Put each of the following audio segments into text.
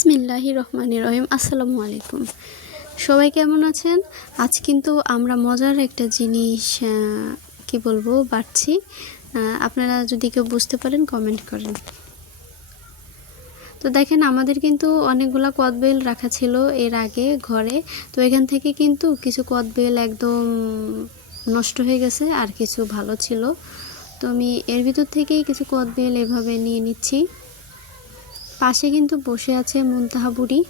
বিসমিল্লাহির রহমানির রহিম। আসসালামু আলাইকুম। সবাই কেমন আছেন? আজ কিন্তু আমরা মজার একটা জিনিস কি বলবো বাড়ছি। আপনারা যদি কেউ বুঝতে পারেন কমেন্ট করেন। তো দেখেন আমাদের কিন্তু অনেকগুলা কদবেল রাখা ছিল এর আগে ঘরে। তো এখান থেকে কিন্তু কিছু কদবেল একদম নষ্ট হয়ে গেছে আর কিছু ভালো ছিল। তো আমি এর ভিতর থেকেই কিছু কদবেল এভাবে নিয়ে নিচ্ছি। পাশে কিন্তু বসে আছে মুনতাহা বুড়ি।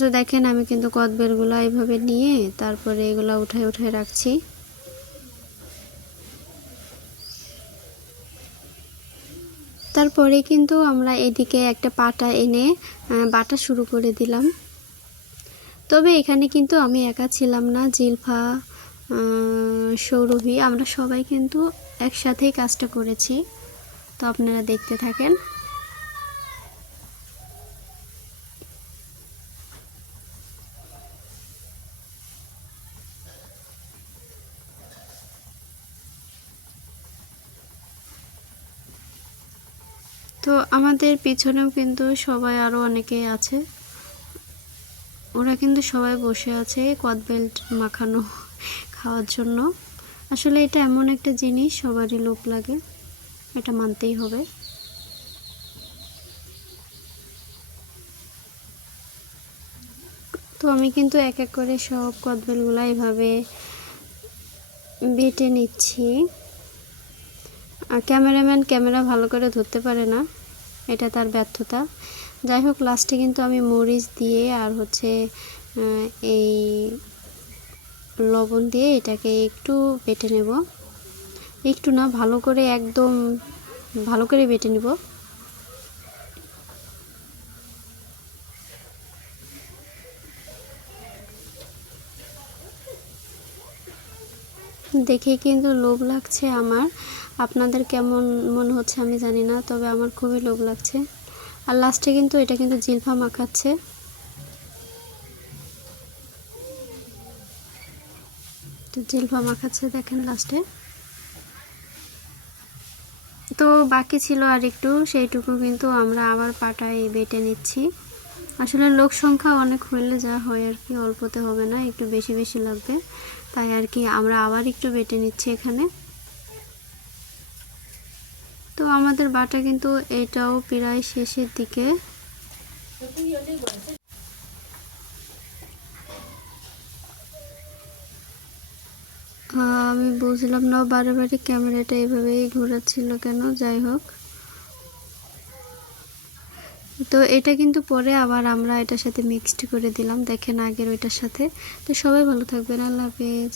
তো দেখেন আমি কিন্তু কদবেলগুলো এইভাবে নিয়ে তারপরে এগুলো উঠায় উঠায় রাখছি। তারপরে কিন্তু আমরা এদিকে একটা পাটা এনে বাটা শুরু করে দিলাম। তবে এখানে কিন্তু আমি একা ছিলাম না, জিলফা, সৌরভী, আমরা সবাই কিন্তু একসাথেই কাজটা করেছি। তো আপনারা দেখতে থাকেন। তো আমাদের পিছনেও কিন্তু সবাই আরও অনেকেই আছে, ওরা কিন্তু সবাই বসে আছে কদবেল মাখানো খাওয়ার জন্য। আসলে এটা এমন একটা জিনিস সবারই লোভ লাগে, এটা মানতেই হবে। তো আমি কিন্তু এক এক করে সব কদবেলগুলো এইভাবে বেটে নিচ্ছি। আর ক্যামেরাম্যান ক্যামেরা ভালো করে ধরতে পারে না, এটা তার ব্যর্থতা। যাই হোক, লাস্টে কিন্তু আমি মরিচ দিয়ে আর এই লবণ দিয়ে এটাকে একটু বেটে নেব। একটু না, ভালো করে, একদম ভালো করে বেটে নেব। দেখে কিন্তু লোভ লাগছে আমার। আপনাদের কেমন মনে হচ্ছে আমি জানি না, তবে আমার খুবই লোভ লাগছে। আর লাস্টে কিন্তু এটা কিন্তু জিলফা মাখাচ্ছে। তো জিলফা মাখাচ্ছে দেখেন লাস্টে। তো বাকি ছিল আর একটু, সেইটুকু কিন্তু আমরা আবার পাটায় বেটে নিচ্ছি। আসলে লোক সংখ্যা অনেক হইলে যা হয় আর কি, অল্পতে হবে না, একটু বেশি বেশি লাগবে, তাই আর কি আমরা আবার একটু বেটে নিচ্ছি এখানে। তো আমাদের বাটা কিন্তু এটাও প্রায় শেষের দিকে। আমি বুঝলাম না বারে বারে ক্যামেরাটা এভাবেই ঘোরাচ্ছিল কেন। যাই হোক, তো এটা কিন্তু পরে আবার আমরা এটার সাথে মিক্সড করে দিলাম, দেখেন আগের ওইটার সাথে। তো সবাই ভালো থাকবেন, আল্লাহ হাফেজ।